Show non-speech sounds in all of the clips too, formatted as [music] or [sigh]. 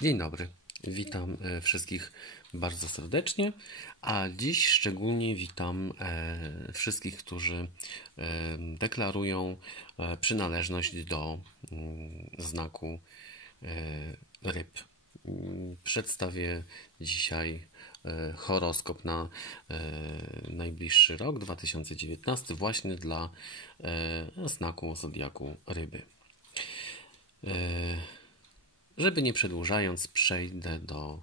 Dzień dobry, witam e, wszystkich bardzo serdecznie, a dziś szczególnie witam e, wszystkich, którzy e, deklarują przynależność do mm, znaku ryb. Przedstawię dzisiaj horoskop na najbliższy rok 2019 właśnie dla znaku zodiaku ryby. Żeby nie przedłużając, przejdę do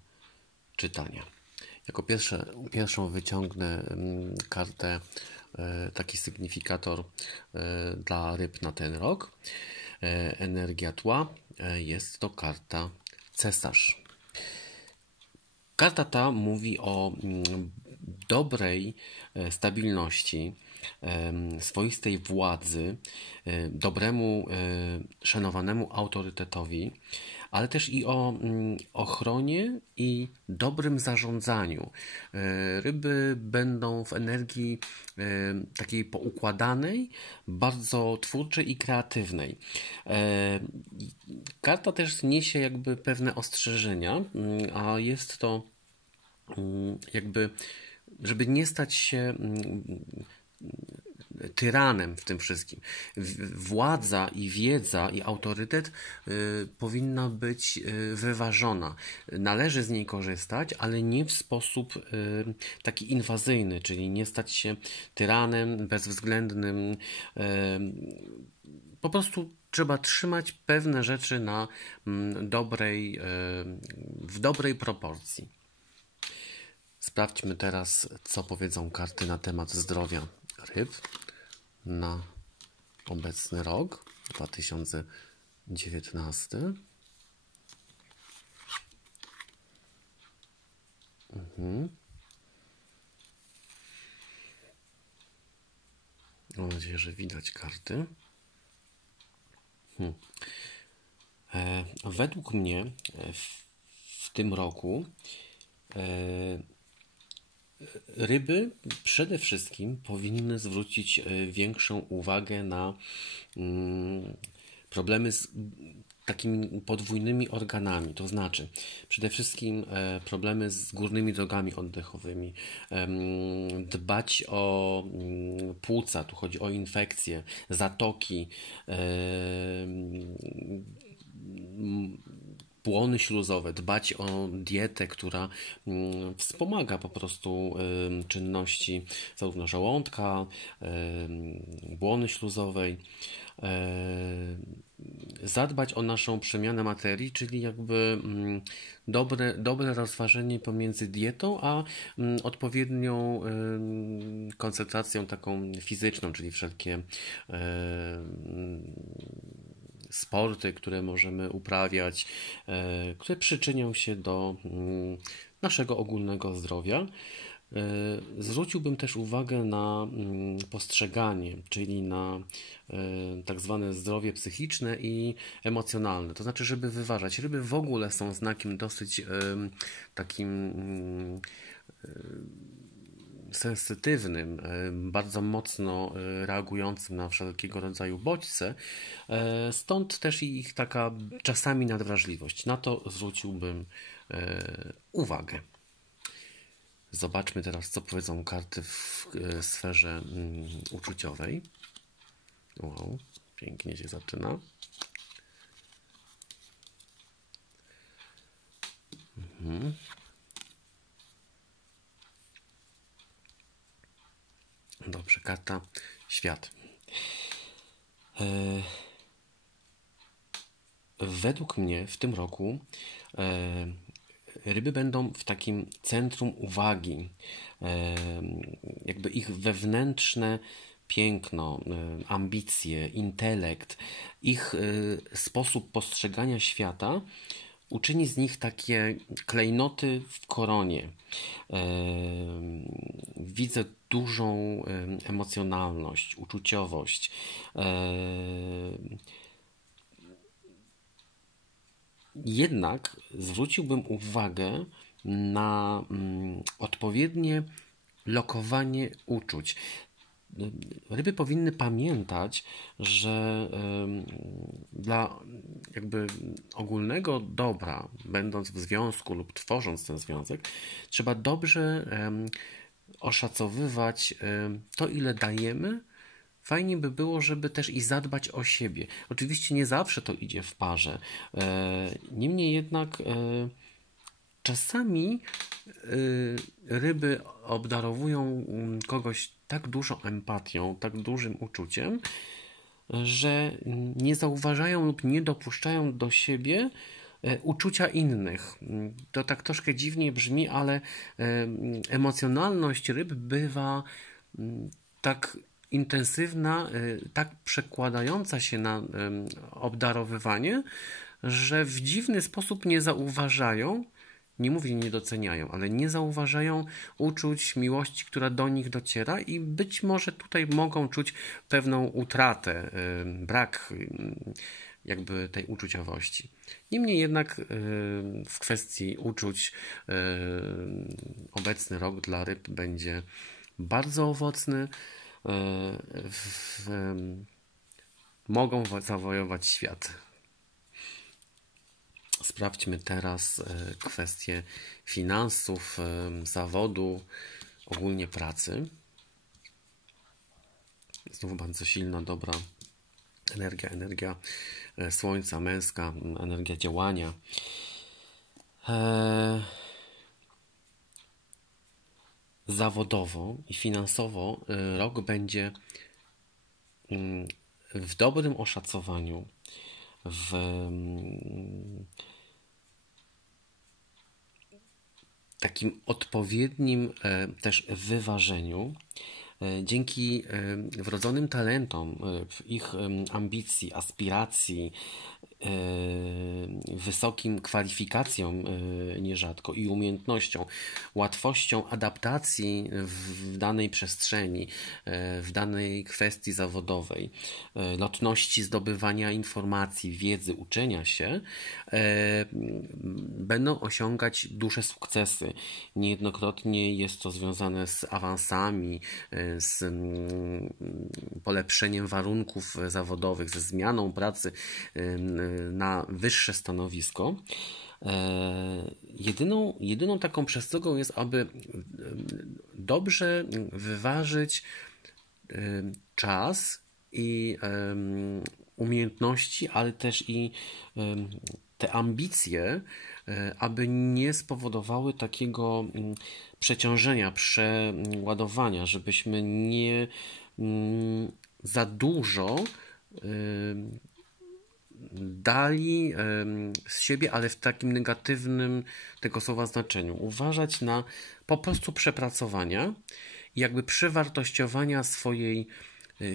czytania. Jako pierwsze, pierwszą wyciągnę mm, kartę, e, taki sygnifikator e, dla ryb na ten rok. E, energia tła jest to karta cesarz. Karta ta mówi o mm, dobrej stabilności, swoistej władzy, dobremu, szanowanemu autorytetowi, ale też i o mm, ochronie i dobrym zarządzaniu. E, ryby będą w energii e, takiej poukładanej, bardzo twórczej i kreatywnej. E, karta też niesie jakby pewne ostrzeżenia, mm, a jest to mm, jakby, żeby nie stać się tyranem w tym wszystkim. Władza i wiedza i autorytet y, powinna być y, wyważona. Należy z niej korzystać, ale nie w sposób y, taki inwazyjny, czyli nie stać się tyranem bezwzględnym. Po prostu trzeba trzymać pewne rzeczy na mm, dobrej, w dobrej proporcji. Sprawdźmy teraz, co powiedzą karty na temat zdrowia ryb na obecny rok 2019. Mhm. Mam nadzieję, że widać karty. Hmm. E, według mnie w, w tym roku e, ryby przede wszystkim powinny zwrócić e, większą uwagę na mm, problemy z takimi podwójnymi organami, to znaczy przede wszystkim e, problemy z górnymi drogami oddechowymi, dbać o mm, płuca, tu chodzi o infekcje, zatoki, błony śluzowe, dbać o dietę, która mm, wspomaga po prostu czynności zarówno żołądka, błony śluzowej zadbać o naszą przemianę materii, czyli jakby dobre, dobre rozważenie pomiędzy dietą a odpowiednią koncentracją taką fizyczną, czyli wszelkie sporty, które możemy uprawiać, e, które przyczynią się do mm, naszego ogólnego zdrowia. E, zwróciłbym też uwagę na mm, postrzeganie, czyli na e, tak zwane zdrowie psychiczne i emocjonalne. To znaczy, żeby wyważać. Ryby w ogóle są znakiem dosyć takim mm, sensytywnym, e, bardzo mocno e, reagującym na wszelkiego rodzaju bodźce, e, stąd też ich taka czasami nadwrażliwość. Na to zwróciłbym uwagę. Zobaczmy teraz, co powiedzą karty w sferze mm, uczuciowej. Wow, pięknie się zaczyna. Mhm. Dobrze, karta świat. E, według mnie w tym roku e, ryby będą w takim centrum uwagi. E, jakby ich wewnętrzne piękno, ambicje, intelekt, ich sposób postrzegania świata uczyni z nich takie klejnoty w koronie. Widzę dużą emocjonalność, uczuciowość. Jednak zwróciłbym uwagę na mm, odpowiednie lokowanie uczuć. Ryby powinny pamiętać, że dla jakby ogólnego dobra, będąc w związku lub tworząc ten związek, trzeba dobrze oszacowywać to, ile dajemy. Fajnie by było, żeby też i zadbać o siebie. Oczywiście nie zawsze to idzie w parze. E, niemniej jednak e, czasami y, ryby obdarowują mm, kogoś tak dużą empatią, tak dużym uczuciem, że nie zauważają lub nie dopuszczają do siebie e, uczucia innych. To tak troszkę dziwnie brzmi, ale e, emocjonalność ryb bywa tak intensywna, e, tak przekładająca się na obdarowywanie, że w dziwny sposób nie zauważają, nie mówię nie doceniają, ale nie zauważają uczuć miłości, która do nich dociera i być może tutaj mogą czuć pewną utratę, brak jakby tej uczuciowości. Niemniej jednak w kwestii uczuć obecny rok dla ryb będzie bardzo owocny. Mogą zawojować świat. Sprawdźmy teraz e, kwestię finansów, e, zawodu, ogólnie pracy. Znowu bardzo silna, dobra energia, energia e, słońca, męska, energia działania. Zawodowo i finansowo rok będzie mm, w dobrym oszacowaniu, w mm, takim odpowiednim e, też wyważeniu, dzięki e, wrodzonym talentom, ich ambicji, aspiracji, E, wysokim kwalifikacjom e, nierzadko i umiejętnością, łatwością adaptacji w danej przestrzeni, e, w danej kwestii zawodowej, lotności zdobywania informacji, wiedzy, uczenia się, będą osiągać duże sukcesy. Niejednokrotnie jest to związane z awansami, z mm, polepszeniem warunków zawodowych, ze zmianą pracy na wyższe stanowisko. E, jedyną, jedyną taką przestrogą jest, aby dobrze wyważyć e, czas i umiejętności, ale też i te ambicje, aby nie spowodowały takiego mm, przeciążenia, przeładowania, żebyśmy nie mm, za dużo dali z siebie, ale w takim negatywnym tego słowa znaczeniu. Uważać na po prostu przepracowania jakby przewartościowania swojej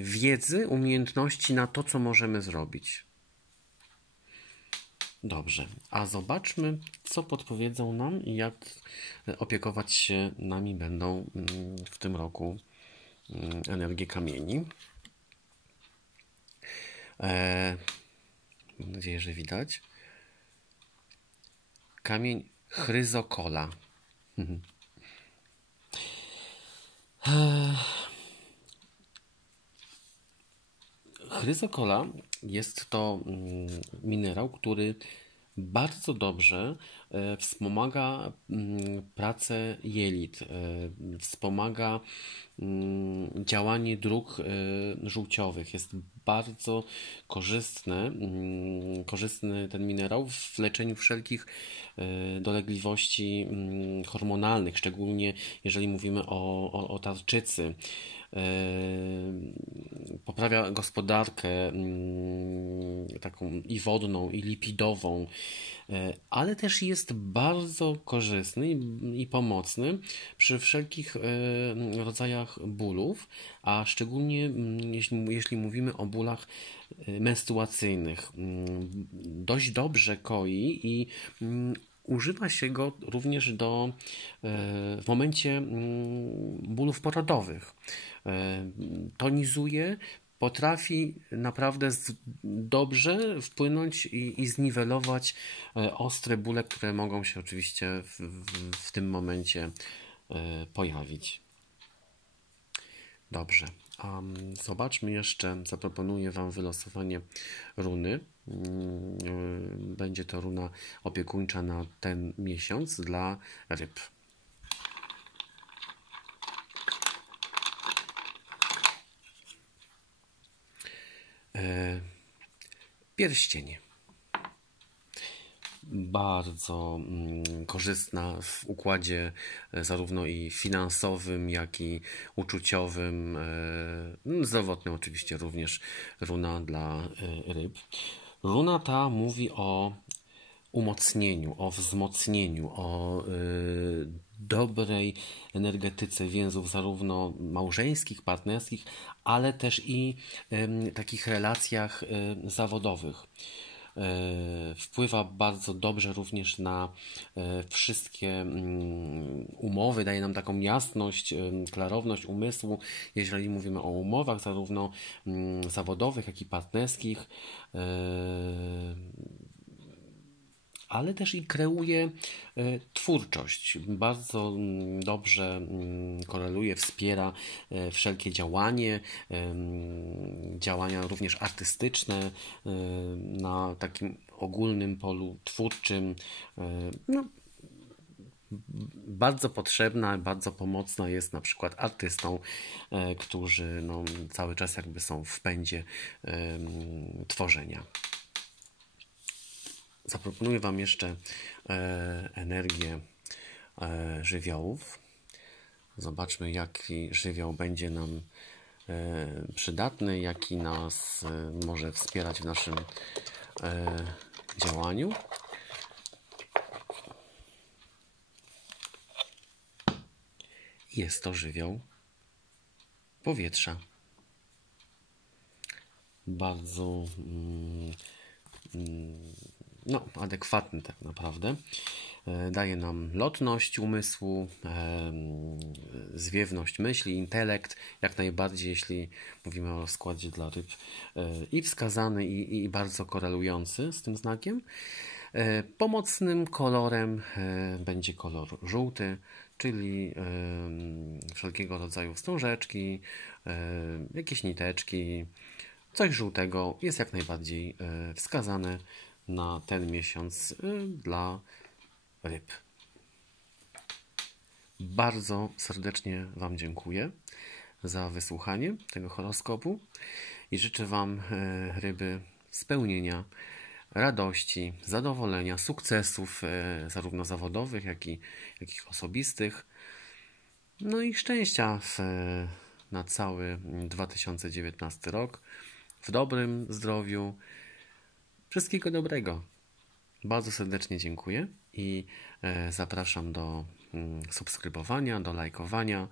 wiedzy, umiejętności na to, co możemy zrobić. Dobrze, a zobaczmy, co podpowiedzą nam i jak opiekować się nami będą mm, w tym roku mm, energie kamieni. E, Mam nadzieję, że widać. Kamień chryzokola. Chryzokola jest to mm, minerał, który bardzo dobrze e, wspomaga mm, pracę jelit, e, wspomaga mm, działanie dróg e, żółciowych. Jest bardzo korzystny, korzystny ten minerał w leczeniu wszelkich dolegliwości hormonalnych, szczególnie jeżeli mówimy o, o, o tarczycy poprawia gospodarkę taką i wodną, i lipidową, e, ale też jest bardzo korzystny i pomocny przy wszelkich rodzajach bólów, a szczególnie jeśli, jeśli mówimy o bólach e, menstruacyjnych. Dość dobrze koi i używa się go również do, w momencie bólów porodowych. Tonizuje, potrafi naprawdę dobrze wpłynąć i, i zniwelować e, ostre bóle, które mogą się oczywiście w, w, w tym momencie e, pojawić. Dobrze, Mm, zobaczmy jeszcze, zaproponuję Wam wylosowanie runy. Mm, będzie to runa opiekuńcza na ten miesiąc dla ryb. E, pierścienie bardzo mm, korzystna w układzie e, zarówno i finansowym, jak i uczuciowym, e, mm, zdrowotnym oczywiście również runa dla e, ryb. Runa ta mówi o umocnieniu, o wzmocnieniu, o dobrej energetyce więzów zarówno małżeńskich, partnerskich, ale też i takich relacjach zawodowych. E, wpływa bardzo dobrze również na e, wszystkie mm, umowy, daje nam taką jasność, klarowność umysłu, jeżeli mówimy o umowach zarówno mm, zawodowych, jak i partnerskich. E, ale też i kreuje e, twórczość. Bardzo mm, dobrze mm, koreluje, wspiera e, wszelkie działanie, działania również artystyczne e, na takim ogólnym polu twórczym. No, bardzo potrzebna, bardzo pomocna jest na przykład artystom, którzy no, cały czas jakby są w pędzie tworzenia. Zaproponuję Wam jeszcze e, energię e, żywiołów. Zobaczmy, jaki żywioł będzie nam e, przydatny, jaki nas może wspierać w naszym działaniu. Jest to żywioł powietrza. Bardzo mm, mm, no, adekwatny tak naprawdę. E, daje nam lotność umysłu, e, zwiewność myśli, intelekt, jak najbardziej, jeśli mówimy o składzie dla ryb, e, i wskazany, i, i bardzo korelujący z tym znakiem. Pomocnym kolorem będzie kolor żółty, czyli wszelkiego rodzaju wstążeczki, jakieś niteczki, coś żółtego jest jak najbardziej wskazane na ten miesiąc y, dla ryb. Bardzo serdecznie Wam dziękuję za wysłuchanie tego horoskopu i życzę Wam y, ryby spełnienia, radości, zadowolenia, sukcesów y, zarówno zawodowych, jak i, jak i osobistych. No i szczęścia w, na cały 2019 rok, w dobrym zdrowiu Wszystkiego dobrego. Bardzo serdecznie dziękuję i e, zapraszam do mm, subskrybowania, do lajkowania.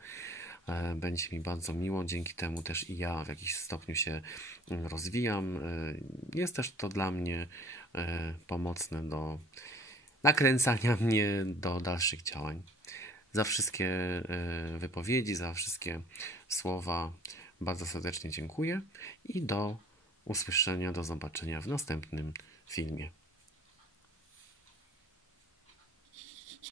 E, będzie mi bardzo miło, dzięki temu też i ja w jakiś stopniu się mm, rozwijam. E, jest też to dla mnie pomocne do nakręcania [laughs] mnie do dalszych działań. Za wszystkie wypowiedzi, za wszystkie słowa bardzo serdecznie dziękuję i do usłyszenia, do zobaczenia w następnym filmie.